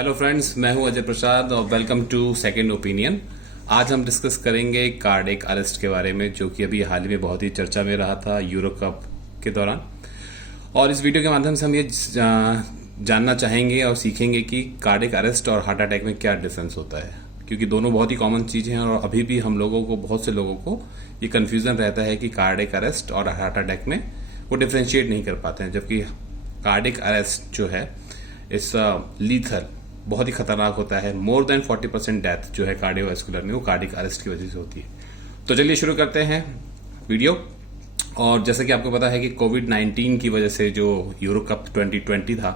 Hello friends, मैं हूं अजय प्रसाद और वेलकम टू सेकंड ओपिनियन। आज हम डिस्कस करेंगे कार्डियक अरेस्ट के बारे में, जो कि अभी हाल ही में बहुत ही चर्चा में रहा था यूरो कप के दौरान। और इस वीडियो के माध्यम से हम ये जानना चाहेंगे और सीखेंगे कि कार्डियक अरेस्ट और हार्ट अटैक में क्या डिफरेंस होता है, क्योंकि दोनों बहुत ही कॉमन चीजें हैं और अभी भी हम लोगों को, बहुत से लोगों को ये कंफ्यूजन रहता है कि कार्डियक अरेस्ट और हार्ट अटैक में वो डिफ्रेंशिएट नहीं कर पाते हैं। जबकि कार्डियक अरेस्ट जो है इस लीथल, बहुत ही खतरनाक होता है। मोर देन 40% डेथ जो है कार्डियोवैस्कुलर में, वो कार्डियक अरेस्ट की वजह से होती है। तो चलिए शुरू करते हैं वीडियो। और जैसा कि आपको पता है कि कोविड-19 की वजह से जो यूरो कप 2020 था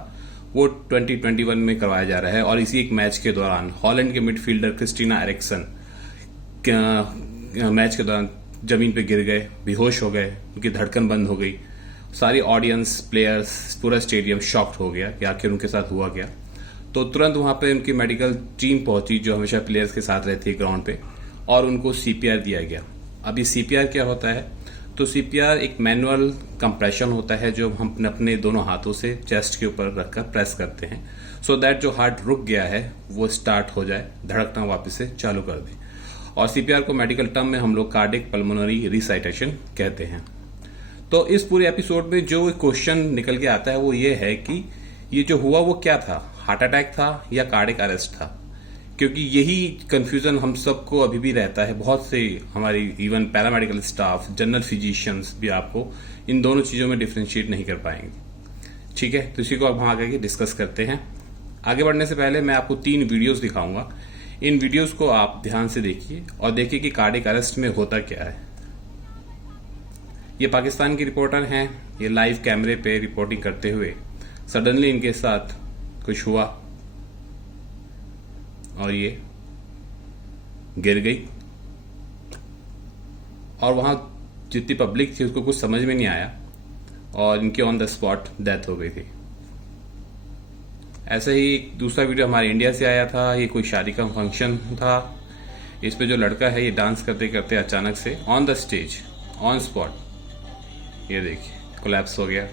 वो 2021 में करवाया जा रहा है। और इसी एक मैच के दौरान हॉलैंड के मिडफील्डर क्रिस्टीना एरिक्सन मैच के दौरान जमीन पे गिर गए, बेहोश हो गए, उनकी धड़कन बंद हो गई। सारी ऑडियंस, प्लेयर्स, पूरा स्टेडियम शॉक्ड हो गया कि आखिर उनके साथ हुआ क्या। तो तुरंत वहां पे उनकी मेडिकल टीम पहुंची, जो हमेशा प्लेयर्स के साथ रहती है ग्राउंड पे, और उनको सीपीआर दिया गया। अब ये सीपीआर क्या होता है? तो सीपीआर एक मैनुअल कंप्रेशन होता है जो हम अपने दोनों हाथों से चेस्ट के ऊपर रखकर प्रेस करते हैं, सो दैट जो हार्ट रुक गया है वो स्टार्ट हो जाए, धड़कना वापस से चालू कर दे। और सीपीआर को मेडिकल टर्म में हम लोग कार्डियक पल्मोनरी रिसाइटेशन कहते हैं। तो इस पूरे एपिसोड में जो क्वेश्चन निकल के आता है वो ये है कि ये जो हुआ वो क्या था, हार्ट अटैक था या कार्डियक अरेस्ट था? क्योंकि यही कंफ्यूजन हम सबको अभी भी रहता है। बहुत से हमारी even paramedical staff, general physicians भी आपको इन दोनों चीजों में डिफ्रेंशिएट नहीं कर पाएंगे। ठीक है, तो इसी को अब हम आगे डिस्कस करते हैं। आगे बढ़ने से पहले मैं आपको 3 वीडियोस दिखाऊंगा। इन वीडियोस को आप ध्यान से देखिए और देखिए कि कार्डियक अरेस्ट में होता क्या है। ये पाकिस्तान की रिपोर्टर हैं, ये लाइव कैमरे पे रिपोर्टिंग करते हुए सडनली इनके साथ कुछ हुआ और ये गिर गई, और वहां जितनी पब्लिक थी उसको कुछ समझ में नहीं आया और इनकी ऑन द स्पॉट डेथ हो गई थी। ऐसे ही एक दूसरा वीडियो हमारे इंडिया से आया था। ये कोई शादी का फंक्शन था। इस पे जो लड़का है ये डांस करते करते अचानक से on the stage, on spot, ये देखिए कोलैप्स हो गया।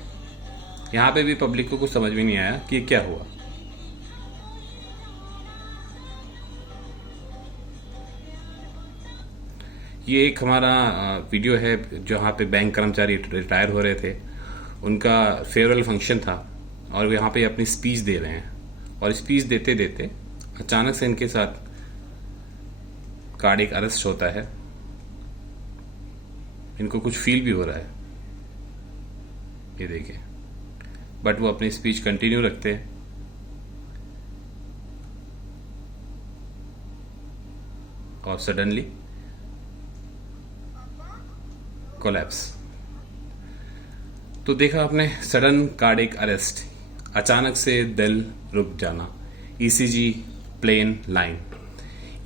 यहां पे भी पब्लिक को कुछ समझ में नहीं आया कि क्या हुआ। ये एक हमारा वीडियो है जहां पे बैंक कर्मचारी रिटायर हो रहे थे, उनका फेयरवेल फंक्शन था और वो यहाँ पे अपनी स्पीच दे रहे हैं। और स्पीच देते देते अचानक से इनके साथ कार्डियक अरेस्ट होता है। इनको कुछ फील भी हो रहा है, ये देखिए, बट वो अपनी स्पीच कंटिन्यू रखते हैं। और सडनली कोलैप्स। तो देखा आपने, सडन कार्डियक अरेस्ट, अचानक से दिल रुक जाना, ईसीजी प्लेन लाइन।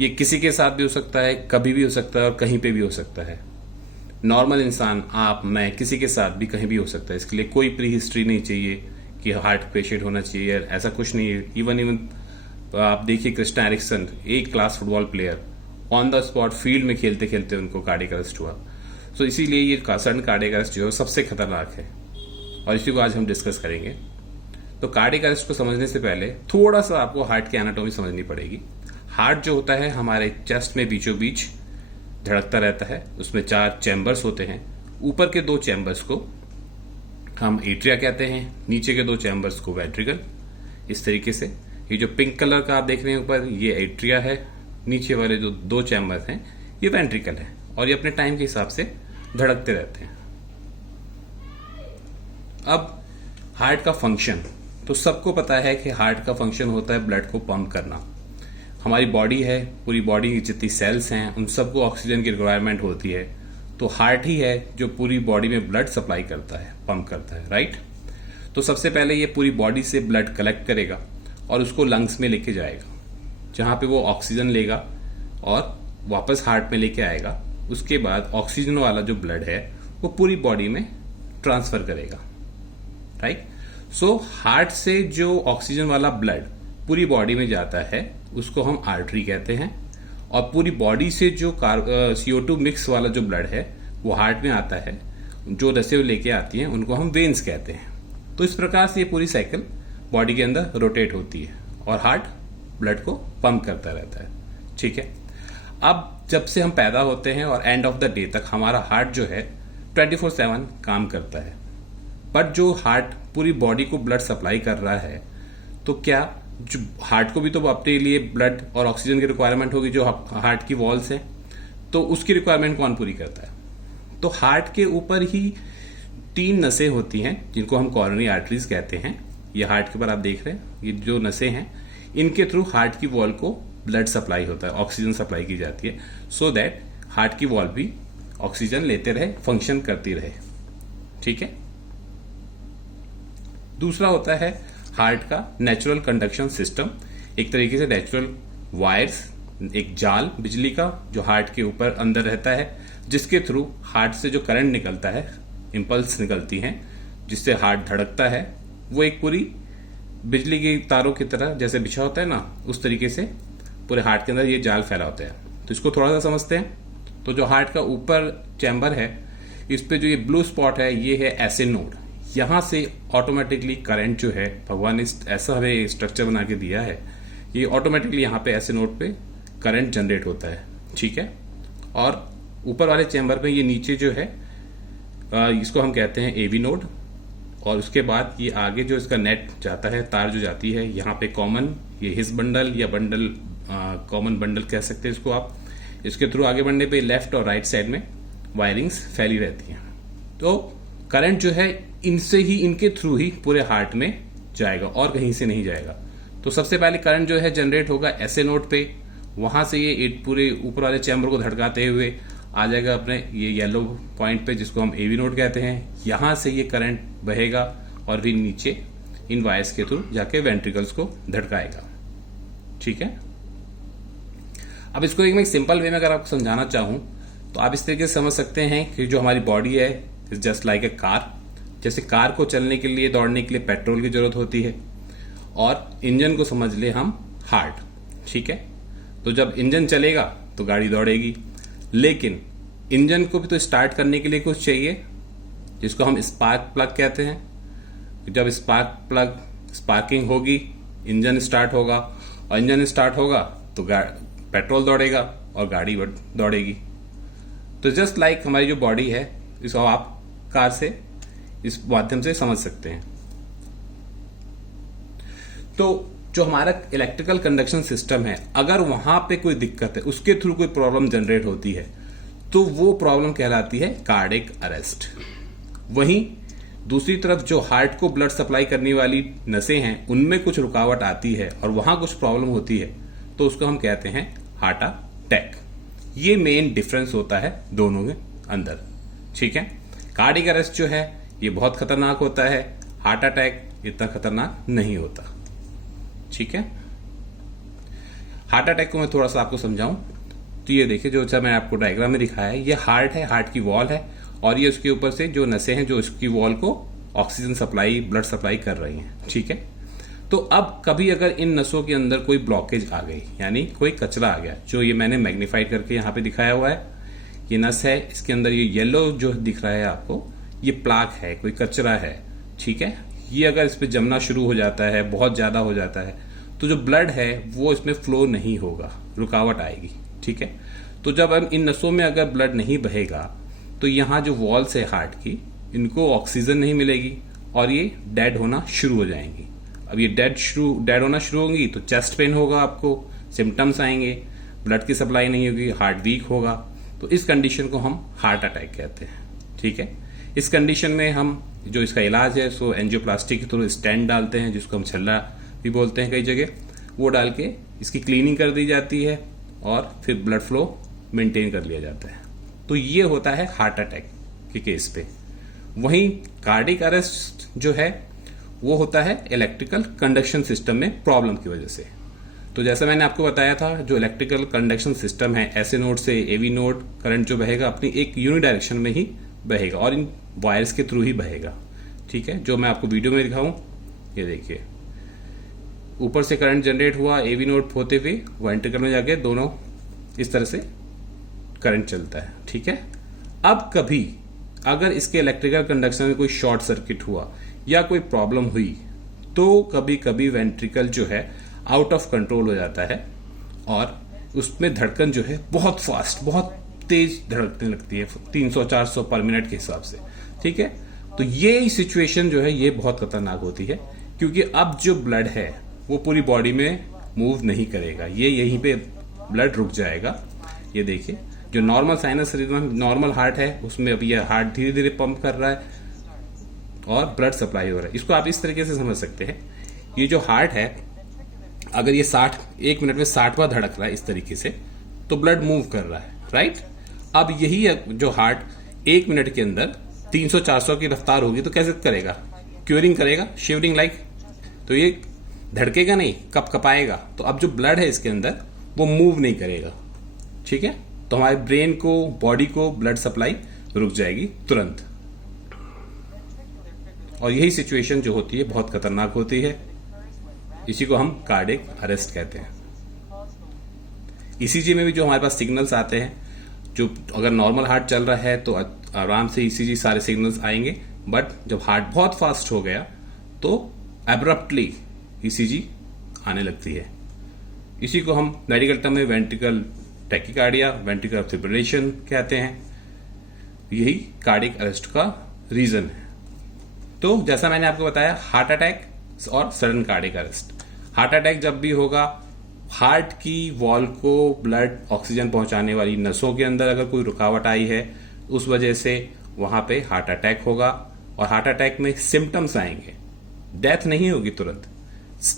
ये किसी के साथ भी हो सकता है, कभी भी हो सकता है और कहीं पे भी हो सकता है। नॉर्मल इंसान, आप, मैं, किसी के साथ भी कहीं भी हो सकता है। इसके लिए कोई प्री हिस्ट्री नहीं चाहिए कि हार्ट पेशेंट होना चाहिए, ऐसा कुछ नहीं है। इवन आप देखिए क्रिस्टीना एरिक्सन, एक class football player, on the spot field में खेलते खेलते उनको कार्डियक अरेस्ट हुआ। तो इसीलिए ये सडन कार्डियक अरेस्ट जो है सबसे खतरनाक है और इसी को आज हम डिस्कस करेंगे। तो कार्डियक अरेस्ट को समझने से पहले थोड़ा सा आपको हार्ट की एनाटॉमी समझनी पड़ेगी। हार्ट जो होता है हमारे चेस्ट में बीचों बीच धड़कता रहता है। उसमें 4 चैम्बर्स होते हैं। ऊपर के 2 चैम्बर्स को हम एट्रिया कहते हैं, नीचे के 2 चैम्बर्स को वेंट्रिकल। इस तरीके से ये जो पिंक कलर का आप देख रहे हैं ऊपर, ये एट्रिया है। नीचे वाले जो 2 चैम्बर्स हैं ये वेंट्रिकल है और ये अपने टाइम के हिसाब से धड़कते रहते हैं। अब हार्ट का फंक्शन, तो सबको पता है कि हार्ट का फंक्शन होता है ब्लड को पंप करना। हमारी बॉडी है, पूरी बॉडी की जितनी सेल्स हैं उन सबको ऑक्सीजन की रिक्वायरमेंट होती है। तो हार्ट ही है जो पूरी बॉडी में ब्लड सप्लाई करता है, पंप करता है, राइट। तो सबसे पहले ये पूरी बॉडी से ब्लड कलेक्ट करेगा और उसको लंग्स में लेके जाएगा, जहां पे वो ऑक्सीजन लेगा और वापस हार्ट में लेके आएगा। उसके बाद ऑक्सीजन वाला जो ब्लड है वो पूरी बॉडी में ट्रांसफर करेगा, राइट। सो हार्ट से जो ऑक्सीजन वाला ब्लड पूरी बॉडी में जाता है उसको हम आर्टरी कहते हैं, और पूरी बॉडी से जो CO2 मिक्स वाला जो ब्लड है वो हार्ट में आता है, जो रस्से लेके आती हैं उनको हम वेन्स कहते हैं। तो इस प्रकार से ये पूरी साइकिल बॉडी के अंदर रोटेट होती है और हार्ट ब्लड को पंप करता रहता है। ठीक है, अब जब से हम पैदा होते हैं और एंड ऑफ द डे तक हमारा हार्ट जो है 24/7 काम करता है। बट जो हार्ट पूरी बॉडी को ब्लड सप्लाई कर रहा है, तो क्या जो हार्ट को भी तो अपने लिए ब्लड और ऑक्सीजन की रिक्वायरमेंट होगी, जो हार्ट की वॉल्स हैं, तो उसकी रिक्वायरमेंट कौन पूरी करता है? तो हार्ट के ऊपर ही 3 नसें होती हैं जिनको हम कॉरोनरी आर्टरीज कहते हैं। ये हार्ट के ऊपर आप देख रहे हैं, ये जो नसें हैं, इनके थ्रू हार्ट की वॉल को ब्लड सप्लाई होता है, ऑक्सीजन सप्लाई की जाती है, सो दैट हार्ट की वॉल भी ऑक्सीजन लेते रहे, फंक्शन करती रहे। ठीक है। दूसरा होता है हार्ट का नेचुरल कंडक्शन सिस्टम, एक तरीके से नेचुरल वायर्स, एक जाल बिजली का जो हार्ट के ऊपर अंदर रहता है, जिसके थ्रू हार्ट से जो करंट निकलता है, इंपल्स निकलती हैं, जिससे हार्ट धड़कता है, वो एक पूरी बिजली की तारों की तरह जैसे बिछा होता है ना, उस तरीके से पूरे हार्ट के अंदर ये जाल फैला होता है। तो इसको थोड़ा सा समझते हैं। तो जो हार्ट का ऊपर चैम्बर है, इस पे जो ये ब्लू स्पॉट है, ये है एसे नोड। यहां से ऑटोमेटिकली करंट जो है, भगवान ने ऐसा हमें स्ट्रक्चर बना के दिया है, ये ऑटोमेटिकली यहाँ पे एसे नोड पे करंट जनरेट होता है। ठीक है। और ऊपर वाले चैम्बर में ये नीचे जो है, इसको हम कहते हैं एवी नोड। और उसके बाद ये आगे जो इसका नेट जाता है, तार जो जाती है, यहाँ पे कॉमन, ये हिस बंडल या बंडल, कॉमन बंडल कह सकते हैं इसको आप। इसके थ्रू आगे बढ़ने पे लेफ्ट और राइट साइड में वायरिंग्स फैली रहती हैं। तो करंट जो है इनसे ही, इनके थ्रू ही पूरे हार्ट में जाएगा और कहीं से नहीं जाएगा। तो सबसे पहले करंट जो है जनरेट होगा एसे नोड पे, वहां से ये पूरे ऊपर वाले चैम्बर को धड़काते हुए आ जाएगा अपने ये येलो पॉइंट पे, जिसको हम एवी नोड कहते हैं। यहां से ये करंट बहेगा और फिर नीचे इन वायर्स के थ्रू जाके वेंट्रिकल्स को धड़काएगा। ठीक है। अब इसको एक मैं सिंपल वे में अगर आपको समझाना चाहूं, तो आप इस तरीके से समझ सकते हैं कि जो हमारी बॉडी है is just like a car. जैसे कार को चलने के लिए, दौड़ने के लिए पेट्रोल की जरूरत होती है, और इंजन को समझ ले हम हार्ट। ठीक है। तो जब इंजन चलेगा तो गाड़ी दौड़ेगी, लेकिन इंजन को भी तो स्टार्ट करने के लिए कुछ चाहिए, जिसको हम स्पार्क प्लग कहते हैं। जब स्पार्किंग होगी, इंजन स्टार्ट होगा, और इंजन स्टार्ट होगा तो पेट्रोल दौड़ेगा और गाड़ी दौड़ेगी। तो जस्ट लाइक हमारी जो बॉडी है, इसको आप कार से इस माध्यम से समझ सकते हैं। तो जो हमारा इलेक्ट्रिकल कंडक्शन सिस्टम है, अगर वहां पे कोई दिक्कत है, उसके थ्रू कोई प्रॉब्लम जनरेट होती है, तो वो प्रॉब्लम कहलाती है कार्डियक अरेस्ट। वहीं दूसरी तरफ जो हार्ट को ब्लड सप्लाई करने वाली नसें हैं, उनमें कुछ रुकावट आती है और वहां कुछ प्रॉब्लम होती है, तो उसको हम कहते हैं हार्ट अटैक। ये मेन डिफरेंस होता है दोनों के अंदर। ठीक है। कार्डियक अरेस्ट जो है ये बहुत खतरनाक होता है, हार्ट अटैक इतना खतरनाक नहीं होता। ठीक है। हार्ट अटैक को मैं थोड़ा सा आपको समझाऊं, तो ये देखिए, जो मैंने आपको डायग्राम में दिखाया है, ये हार्ट है, हार्ट की वॉल है, और ये उसके ऊपर से जो नसें हैं जो उसकी वॉल को ऑक्सीजन सप्लाई, ब्लड सप्लाई कर रही हैं। ठीक है। तो अब कभी अगर इन नसों के अंदर कोई ब्लॉकेज आ गई, यानी कोई कचरा आ गया, जो ये मैंने मैग्नीफाइड करके यहाँ पे दिखाया हुआ है, ये नस है, इसके अंदर ये येलो जो दिख रहा है आपको, ये प्लाक है, कोई कचरा है। ठीक है। ये अगर इस पे जमना शुरू हो जाता है, बहुत ज्यादा हो जाता है, तो जो ब्लड है वो इसमें फ्लो नहीं होगा, रुकावट आएगी। ठीक है। तो जब हम इन नसों में अगर ब्लड नहीं बहेगा, तो यहाँ जो वॉल्स है हार्ट की, इनको ऑक्सीजन नहीं मिलेगी और ये डेड होना शुरू हो जाएंगी। अब ये डेड होना शुरू होंगी तो चेस्ट पेन होगा, आपको सिम्टम्स आएंगे, ब्लड की सप्लाई नहीं होगी, हार्ट वीक होगा। तो इस कंडीशन को हम हार्ट अटैक कहते हैं। ठीक है। इस कंडीशन में हम जो इसका इलाज है, सो एंजियोप्लास्टी के थ्रू स्टेंट डालते हैं, जिसको हम छल्ला भी बोलते हैं कई जगह, वो डाल के इसकी क्लीनिंग कर दी जाती है और फिर ब्लड फ्लो मेंटेन कर लिया जाता है। तो ये होता है हार्ट अटैक के केस पे। वहीं कार्डियक अरेस्ट जो है वो होता है इलेक्ट्रिकल कंडक्शन सिस्टम में प्रॉब्लम की वजह से। तो जैसा मैंने आपको बताया था, जो इलेक्ट्रिकल कंडक्शन सिस्टम है, एसे नोड से एवी नोड, करंट जो बहेगा अपनी एक यूनिडायरेक्शन में ही बहेगा और इन वायर्स के थ्रू ही बहेगा। ठीक है। जो मैं आपको वीडियो में दिखाऊं, ये देखिए, ऊपर से करंट जनरेट हुआ, एवी नोड होते हुए वेंट्रिकल में जाके दोनों इस तरह से करंट चलता है। ठीक है। अब कभी अगर इसके इलेक्ट्रिकल कंडक्शन में कोई शॉर्ट सर्किट हुआ या कोई प्रॉब्लम हुई, तो कभी कभी वेंट्रिकल जो है आउट ऑफ कंट्रोल हो जाता है और उसमें धड़कन जो है बहुत फास्ट, बहुत तेज धड़कने लगती है, 300-400 पर मिनट के हिसाब से। ठीक है, तो ये सिचुएशन जो है ये बहुत खतरनाक होती है, क्योंकि अब जो ब्लड है वो पूरी बॉडी में मूव नहीं करेगा, ये यहीं पे ब्लड रुक जाएगा। ये देखिए, जो normal sinus rhythm, normal heart है, उसमें अभी ये हार्ट धीरे धीरे पंप कर रहा है और ब्लड सप्लाई हो रहा है। इसको आप इस तरीके से समझ सकते हैं, ये जो हार्ट है अगर ये 1 मिनट में 60 बार धड़क रहा है इस तरीके से, तो ब्लड मूव कर रहा है, राइट। अब यही जो हार्ट 1 मिनट के अंदर 300-400 की रफ्तार होगी तो कैसे करेगा? क्यूरिंग करेगा, शिवरिंग लाइक, तो ये धड़केगा नहीं, कपाएगा। तो अब जो ब्लड है इसके अंदर वो मूव नहीं करेगा। ठीक है, तो हमारे ब्रेन को, बॉडी को ब्लड सप्लाई रुक जाएगी तुरंत। और यही सिचुएशन जो होती है बहुत खतरनाक होती है, इसी को हम कार्डियक अरेस्ट कहते हैं। ईसीजी में भी जो हमारे पास सिग्नल्स आते हैं, जो अगर नॉर्मल हार्ट चल रहा है तो आराम से ईसीजी सारे सिग्नल्स आएंगे, बट जब हार्ट बहुत फास्ट हो गया तो एब्रप्टली ईसीजी आने लगती है। इसी को हम मेडिकल टर्म में वेंट्रिकल टैकीकार्डिया, वेंट्रिकल फिब्रिलेशन कहते हैं। यही कार्डियक अरेस्ट का रीजन है। तो जैसा मैंने आपको बताया, हार्ट अटैक और sudden cardiac arrest. Heart attack जब भी होगा, हार्ट की वॉल को ब्लड ऑक्सीजन पहुंचाने वाली नसों के अंदर अगर कोई रुकावट आई है, उस वजह से वहां पे हार्ट अटैक होगा। और हार्ट अटैक में सिम्टम्स आएंगे, डेथ नहीं होगी तुरंत,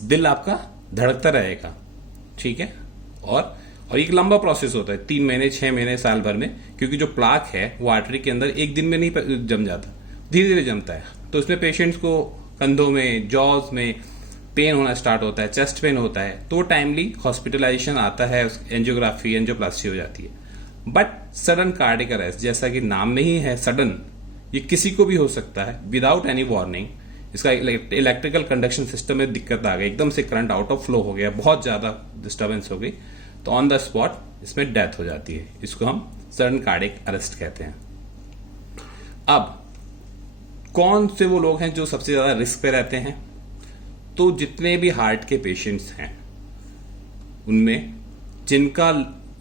दिल आपका धड़कता रहेगा। ठीक है, और एक लंबा प्रोसेस होता है, 3 महीने, 6 महीने, साल भर में, क्योंकि जो प्लाक है वो आर्टरी के अंदर एक दिन में नहीं जम जाता, धीरे धीरे जमता है। तो इसमें पेशेंट्स को कंधों में, जॉज में पेन होना स्टार्ट होता है, चेस्ट पेन होता है, तो टाइमली हॉस्पिटलाइजेशन आता है, एंजियोग्राफी, एंजियोप्लास्टी हो जाती है। बट सडन कार्डियक अरेस्ट, जैसा कि नाम में ही है सडन, ये किसी को भी हो सकता है विदाउट एनी वार्निंग। इसका इलेक्ट्रिकल कंडक्शन सिस्टम में दिक्कत आ गई, एकदम से करंट आउट ऑफ फ्लो हो गया, बहुत ज्यादा डिस्टर्बेंस हो गई, तो ऑन द स्पॉट इसमें डेथ हो जाती है। इसको हम सडन कार्डियक अरेस्ट कहते हैं। अब कौन से वो लोग हैं जो सबसे ज्यादा रिस्क पे रहते हैं? तो जितने भी हार्ट के पेशेंट्स हैं उनमें जिनका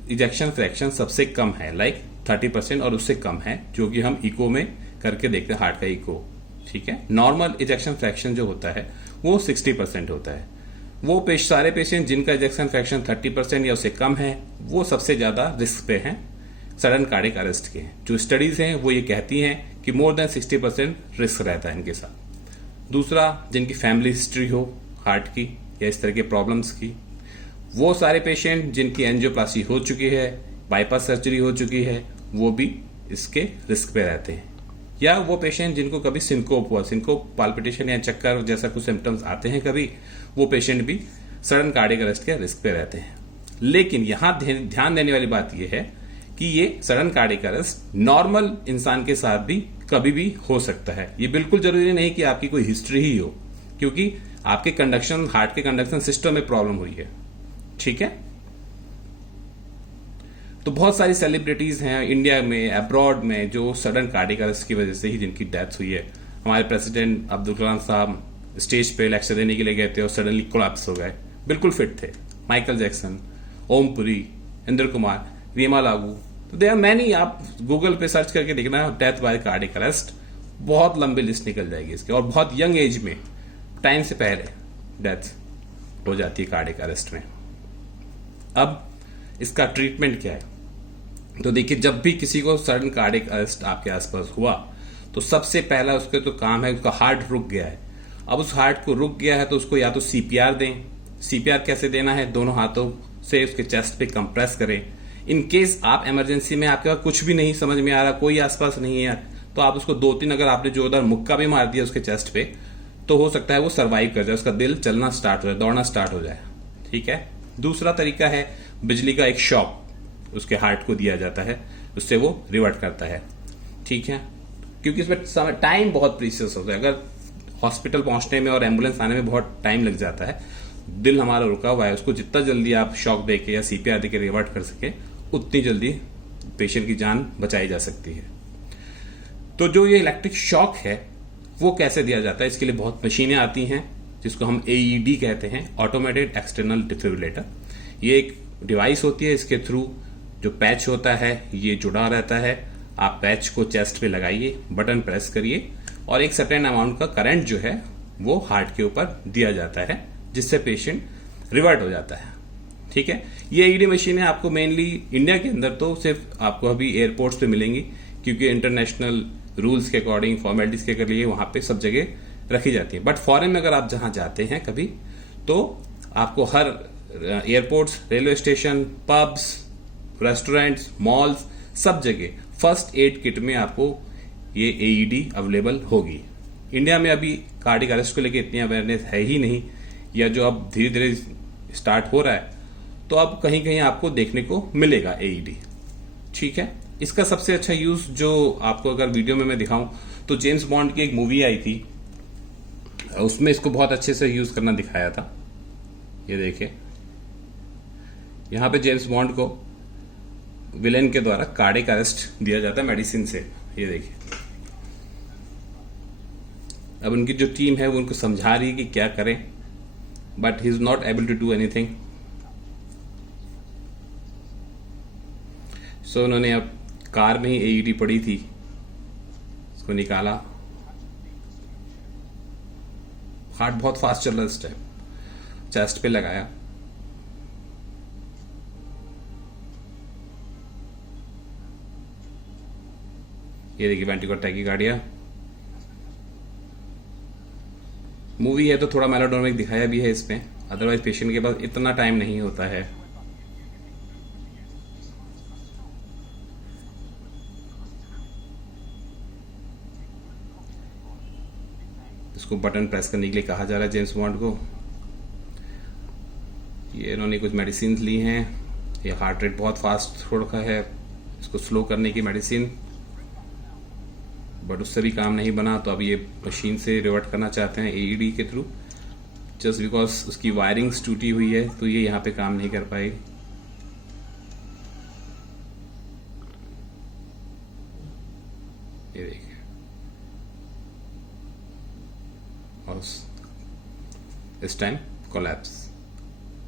इजेक्शन फ्रैक्शन सबसे कम है, लाइक 30% और उससे कम है, जो कि हम इको में करके देखते हैं, हार्ट का इको। ठीक है, नॉर्मल इजेक्शन फ्रैक्शन जो होता है वो 60% होता है। वो सारे पेशेंट जिनका इजेक्शन फ्रैक्शन 30% या उससे कम है, वो सबसे ज्यादा रिस्क पे हैं सडन कार्डियक अरेस्ट के। जो स्टडीज हैं वो ये कहती हैं कि मोर देन 60% रिस्क रहता है इनके साथ। दूसरा, जिनकी फैमिली हिस्ट्री हो हार्ट की या इस तरह के प्रॉब्लम्स की, वो सारे पेशेंट जिनकी एंजियोप्लास्टी हो चुकी है, बाईपास सर्जरी हो चुकी है, वो भी इसके रिस्क पे रहते हैं। या वो पेशेंट जिनको कभी सिंकोप हुआ, सिंकोप पाल्पिटेशन या चक्कर जैसा कुछ सिम्टम्स आते हैं कभी, वो पेशेंट भी सडन कार्डियक अरेस्ट के रिस्क पे रहते हैं। लेकिन यहां ध्यान देने वाली बात यह है कि ये सडन कार्डियक अरेस्ट नॉर्मल इंसान के साथ भी कभी भी हो सकता है। ये बिल्कुल जरूरी नहीं कि आपकी कोई हिस्ट्री ही हो, क्योंकि आपके कंडक्शन, हार्ट के कंडक्शन सिस्टम में प्रॉब्लम हुई है। ठीक है, तो बहुत सारी सेलिब्रिटीज हैं इंडिया में, अब्रॉड में, जो सडन कार्डियक अरेस्ट की वजह से ही जिनकी डेथ हुई है। हमारे प्रेसिडेंट अब्दुल कलाम साहब स्टेज पे लेक्चर देने के लिए गए थे और सडनली कोलैप्स हो गए, बिल्कुल फिट थे। माइकल जैक्सन, ओम पुरी, इंद्र कुमार, रीमा लागू, तो देयर आर मैनी। आप गूगल पे सर्च करके देखना डेथ बाय कार्डियक अरेस्ट, बहुत लंबी लिस्ट निकल जाएगी इसकी। और बहुत यंग एज में, टाइम से पहले डेथ हो जाती है कार्डियक अरेस्ट में। अब इसका ट्रीटमेंट क्या है? तो देखिए, जब भी किसी को सडन कार्डियक अरेस्ट आपके आसपास हुआ तो सबसे पहला उसके तो काम है, उसका हार्ट रुक गया है। अब उस हार्ट को रुक गया है तो उसको या तो सीपीआर दें। सीपीआर कैसे देना है? दोनों हाथों से उसके चेस्ट पे कंप्रेस करें। इन केस आप इमरजेंसी में, आपके पास कुछ भी नहीं समझ में आ रहा, कोई आसपास नहीं है, तो आप उसको 2-3, अगर आपने जोरदार मुक्का भी मार दिया उसके चेस्ट पे, तो हो सकता है वो सर्वाइव कर जाए, उसका दिल चलना स्टार्ट हो जाए, दौड़ना स्टार्ट हो जाए। ठीक है। दूसरा तरीका है बिजली का एक शॉक उसके हार्ट को दिया जाता है, उससे वो रिवर्ट करता है। ठीक है, क्योंकि इसमें टाइम बहुत प्रीशियस होता है। अगर हॉस्पिटल पहुंचने में और एम्बुलेंस आने में बहुत टाइम लग जाता है, दिल हमारा रुका हुआ है, उसको जितना जल्दी आप शॉक देके या सीपीआर देके रिवर्ट कर सके, उतनी जल्दी पेशेंट की जान बचाई जा सकती है। तो जो ये इलेक्ट्रिक शॉक है वो कैसे दिया जाता है, इसके लिए बहुत मशीनें आती हैं। जिसको हम AED कहते हैं, ऑटोमेटेड एक्सटर्नल डिफिब्रिलेटर। ये एक डिवाइस होती है, इसके थ्रू जो पैच होता है ये जुड़ा रहता है। आप पैच को चेस्ट पे लगाइए, बटन प्रेस करिए और एक सर्टेन अमाउंट का करंट जो है वो हार्ट के ऊपर दिया जाता है, जिससे पेशेंट रिवर्ट हो जाता है। ठीक है, ये AED मशीनें आपको मेनली इंडिया के अंदर तो सिर्फ आपको अभी एयरपोर्ट्स पे मिलेंगी, क्योंकि इंटरनेशनल रूल्स के अकॉर्डिंग, फॉर्मेलिटीज के लिए वहां पे सब जगह रखी जाती है। बट फॉरेन में अगर आप जहां जाते हैं कभी, तो आपको हर airports, railway station, pubs, restaurants, malls, सब जगह फर्स्ट एड किट में आपको ये AED अवेलेबल होगी। इंडिया में अभी कार्डियक अरेस्ट को लेकर इतनी अवेयरनेस है ही नहीं, या जो अब धीरे धीरे स्टार्ट हो रहा है, तो अब कहीं कहीं आपको देखने को मिलेगा AED। ठीक है, इसका सबसे अच्छा यूज जो आपको अगर वीडियो में मैं दिखाऊं तो जेम्स बॉन्ड की एक मूवी आई थी, उसमें इसको बहुत अच्छे से यूज करना दिखाया था। ये देखिए, यहां पे जेम्स बॉन्ड को विलेन के द्वारा कार्डियक अरेस्ट दिया जाता है मेडिसिन से। ये देखिए, अब उनकी जो टीम है वो उनको समझा रही है कि क्या करें, but he is not able to do anything. So उन्होंने अब कार में ही AED पड़ी थी, उसको निकाला। हार्ट बहुत फास्ट चल रहा है इस टाइम, चेस्ट पे लगाया, ये देखिए वेंट्रिकुलर टैकीकार्डिया। मूवी है तो थोड़ा मेलोड्रामेटिक दिखाया भी है इसमें, अदरवाइज पेशेंट के पास इतना टाइम नहीं होता है। इसको बटन प्रेस करने के लिए कहा जा रहा है जेम्स बॉन्ड को। ये इन्होंने कुछ मेडिसिन ली हैं, ये हार्ट रेट बहुत फास्ट हो रखा है, इसको स्लो करने की मेडिसिन, बट उससे भी काम नहीं बना, तो अब ये मशीन से रिवर्ट करना चाहते हैं AED के थ्रू। जस्ट बिकॉज उसकी वायरिंग्स टूटी हुई है तो ये यहाँ पे काम नहीं कर पाएगी। ये देखिए, और इस टाइम कोलैप्स।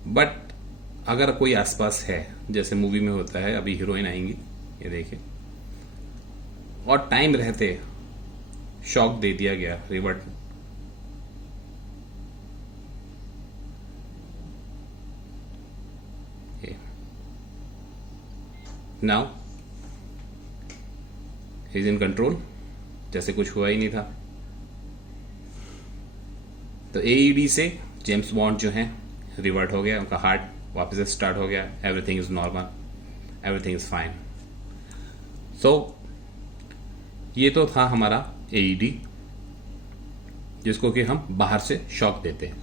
बट अगर कोई आसपास है, जैसे मूवी में होता है, अभी हीरोइन आएंगी, ये देखिए, और टाइम रहते शॉक दे दिया गया, revert. Now he is in control, जैसे कुछ हुआ ही नहीं था। तो AED से जेम्स बॉन्ड जो है रिवर्ट हो गया, उनका हार्ट वापस से स्टार्ट हो गया, everything is normal, everything is fine. So ये तो था हमारा AED, जिसको कि हम बाहर से शॉक देते हैं।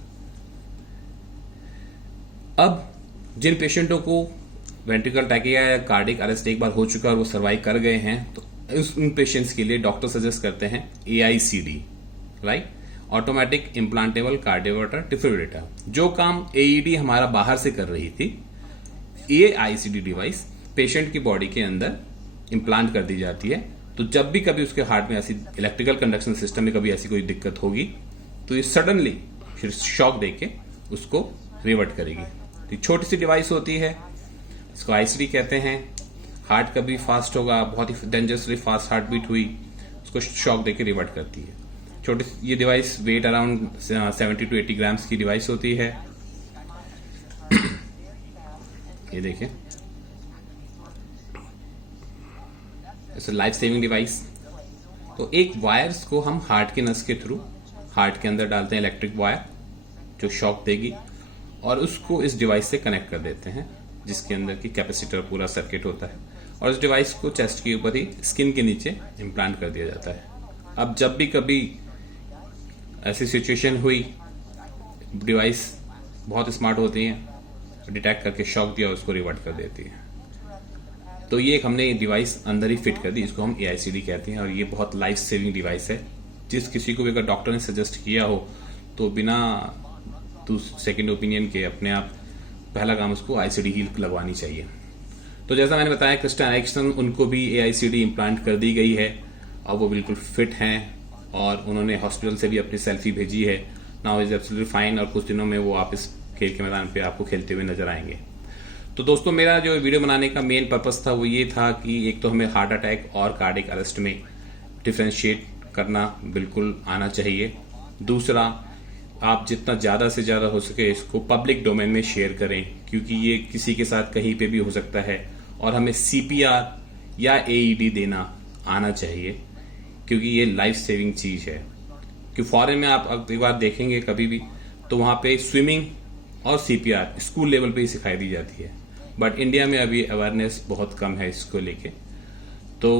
अब जिन पेशेंटों को वेंट्रिकल टैकिया या कार्डियक अरेस्ट एक बार हो चुका है और वो सर्वाइव कर गए हैं, तो उन पेशेंट्स के लिए डॉक्टर सजेस्ट करते हैं AICD, right, automatic implantable cardioverter defibrillator. जो काम AED हमारा बाहर से कर रही थी, ये AICD डिवाइस पेशेंट की बॉडी के अंदर इम्प्लांट कर दी जाती है। तो जब भी कभी उसके हार्ट में ऐसी इलेक्ट्रिकल कंडक्शन सिस्टम में कभी ऐसी कोई दिक्कत होगी, तो ये सडनली फिर शॉक देके उसको रिवर्ट करेगी। तो छोटी सी डिवाइस होती है, इसको ICD कहते हैं। हार्ट कभी फास्ट होगा, बहुत ही डेंजरसली फास्ट हार्ट बीट हुई, उसको शॉक देके रिवर्ट करती है। छोटी ये device weight around 70 to 80 grams की डिवाइस होती है। ये देखिए, लाइफ सेविंग डिवाइस। तो एक वायर्स को हम हार्ट के नस के थ्रू हार्ट के अंदर डालते हैं, इलेक्ट्रिक वायर जो शॉक देगी, और उसको इस डिवाइस से कनेक्ट कर देते हैं, जिसके अंदर की कैपेसिटर पूरा सर्किट होता है, और इस डिवाइस को चेस्ट के ऊपर ही स्किन के नीचे इम्प्लांट कर दिया जाता है। अब जब भी कभी ऐसी सिचुएशन हुई, डिवाइस बहुत स्मार्ट होती है, डिटेक्ट करके शॉक दिया, उसको रिवर्ट कर देती है। तो ये एक हमने डिवाइस अंदर ही फिट कर दी, इसको हम AICD कहते हैं, और ये बहुत लाइफ सेविंग डिवाइस है। जिस किसी को भी अगर डॉक्टर ने सजेस्ट किया हो, तो बिना सेकंड ओपिनियन के अपने आप पहला काम उसको ICD ही लगवानी चाहिए। तो जैसा मैंने बताया, क्रिस्टियन एरिक्सन, उनको भी AICD इम्प्लांट कर दी गई है और वो बिल्कुल फिट हैं, और उन्होंने हॉस्पिटल से भी अपनी सेल्फी भेजी है। नाउ इज एब्सोल्युटली फाइन, और कुछ दिनों में वो आप इस खेल के मैदान पे आपको खेलते हुए नजर आएंगे। तो दोस्तों, मेरा जो वीडियो बनाने का मेन पर्पस था वो ये था कि एक तो हमें हार्ट अटैक और कार्डियक अरेस्ट में डिफ्रेंशिएट करना बिल्कुल आना चाहिए। दूसरा, आप जितना ज्यादा से ज्यादा हो सके इसको पब्लिक डोमेन में शेयर करें, क्योंकि ये किसी के साथ कहीं पे भी हो सकता है। और हमें CPR या AED देना आना चाहिए, क्योंकि ये लाइफ सेविंग चीज है। कि फॉरेन में आप एक बार देखेंगे कभी भी तो वहां पे स्विमिंग और CPR स्कूल लेवल पे ही सिखाई दी जाती है, बट इंडिया में अभी अवेयरनेस बहुत कम है इसको लेके। तो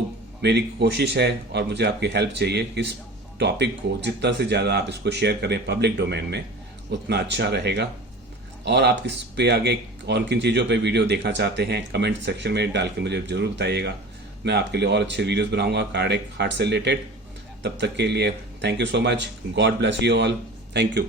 मेरी कोशिश है और मुझे आपकी हेल्प चाहिए कि इस टॉपिक को जितना से ज्यादा आप इसको शेयर करें पब्लिक डोमेन में, उतना अच्छा रहेगा। और आप इस पे आगे और किन चीजों पे वीडियो देखना चाहते हैं कमेंट सेक्शन में डाल के मुझे जरूर बताइएगा। मैं आपके लिए और अच्छे वीडियोस बनाऊंगा कार्डियक हार्ट से रिलेटेड। तब तक के लिए thank you so much. God bless you all. Thank you.